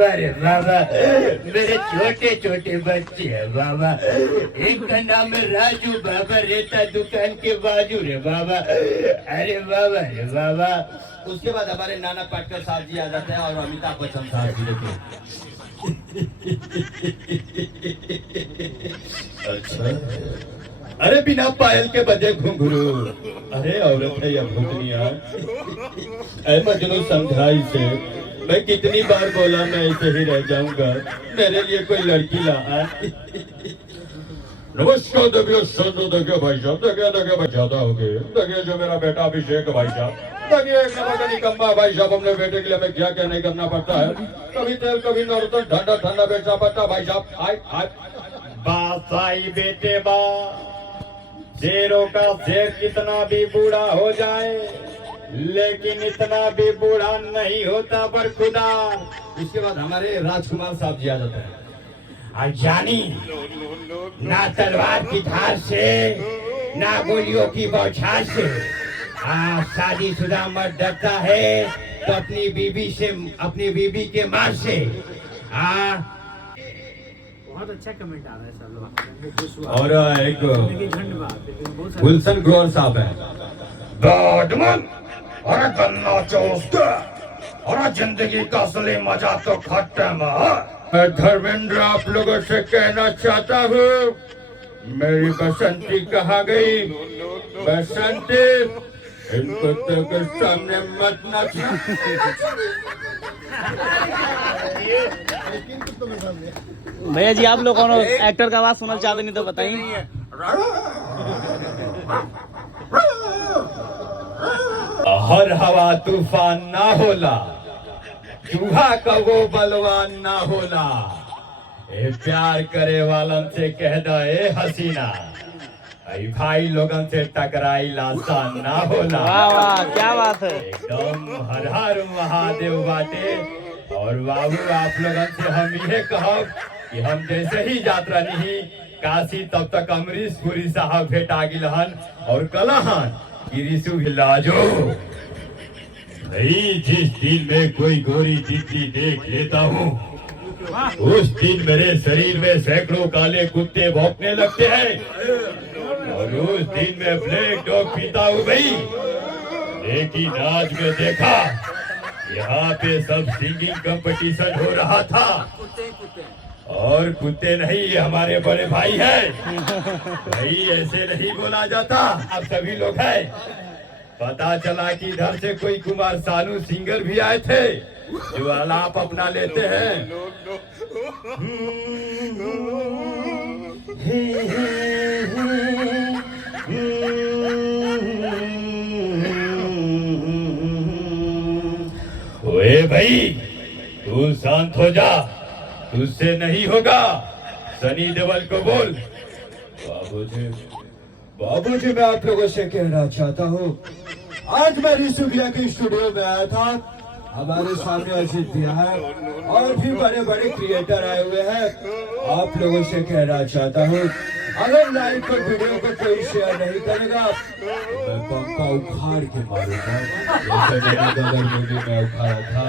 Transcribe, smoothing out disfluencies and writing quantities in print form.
अरे बाबा, मेरे छोटे छोटे बच्चे हैं बाबा। एक का नाम है राजू बाबा, रहता दुकान के बाजू रे बाबा। अरे बाबा रे बाबा। उसके बाद हमारे नाना पाटकर साहब जी आ जाते हैं और अमिताभ बच्चन साहब जी रहते हैं। अच्छा, अरे बिना पायल के बजे घुंघरू। अरे औरत है या भूतनिया। ऐ मजनू समझाई से मैं कितनी बार बोला मैं ऐसे ही रह जाऊंगा, मेरे लिए कोई लड़की ला। नमस्कार देखिए भाई साहब, देखिए भाई ज्यादा हो गए। देखिए जो मेरा बेटा अभिषेक भाई साहब, देखिए निकम्मा भाई साहब, अपने बेटे के लिए हमें क्या क्या नहीं करना पड़ता है। कभी तेल कभी नौरतन ठंडा ठंडा बेचना पड़ता भाई साहब। आय बात आई बेटे बा, शेरों का शेर कितना भी बूढ़ा हो जाए लेकिन इतना भी बूढ़ा नहीं होता पर खुदा। इसके बाद हमारे राजकुमार साहब जी आ जाते हैं। और जानी, ना तलवार की धार से ना गोलियों की बौछार से शादीशुदा मर्द डरता है तो अपनी बीबी से, अपनी बीबी के मार से। बहुत अच्छा कमेंट आ रहा है सब लोग। और एक गुलशन ग्रोवर साहब है। अरे गन्ना चौस्त, अरे जिंदगी का असली मजा तो खट्टे में। मैं धर्मेंद्र आप लोगों से कहना चाहता हूँ, मेरी बसंती कहाँ गई? बसंती, इन कुत्तों के सामने मत नाच। भैया जी, आप लोग कौन एक्टर का आवाज सुनना चाहते नहीं तो बताइए। हर हवा तूफान ना होला, चूहा का वो बलवान ना होला। ए प्यार करे वालन से कह दो ए हसीना, भाई लोगन से टकराई लासान ना होला। वाह वाह, क्या बात है। एकदम हर हर महादेव बाटे। और बाबू आप लोगन से हम ये कहो कि हम जैसे ही यात्रा नहीं काशी, तब तक अमरीश पुरी साहब भेटा गिलहन और कलहन गिरीशु लाजो। भाई जिस दिन में कोई गोरी तितली देख लेता हूँ, उस दिन मेरे शरीर में सैकड़ों काले कुत्ते भौंकने लगते हैं और उस दिन मैं ब्लैक डॉग पीता हूँ भाई। लेकिन आज मैं देखा यहाँ पे सब सिंगिंग कंपटीशन हो रहा था और कुत्ते नहीं, ये हमारे बड़े भाई हैं। भाई ऐसे नहीं बोला जाता। आप सभी लोग हैं। पता चला कि इधर से कोई कुमार सानू सिंगर भी आए थे जो आलाप अपना लेते हैं। ओए भाई, तू शांत हो जा, तुझसे नहीं होगा। सनी देओल को बोल। बाबूजी मैं आप लोगों से कहना चाहता हूँ, आज मैं ऋषि भैया के स्टूडियो में आया था। हमारे सामने अजीत भैया है और भी बड़े बड़े क्रिएटर आए हुए हैं। आप लोगों से कहना चाहता हूँ, अगर लाइव पर वीडियो को कोई शेयर नहीं करेगा तो मैं पंखा उखाड़ के मारूंगा। जैसे मैंने गदर मूवी में उखाड़ा था।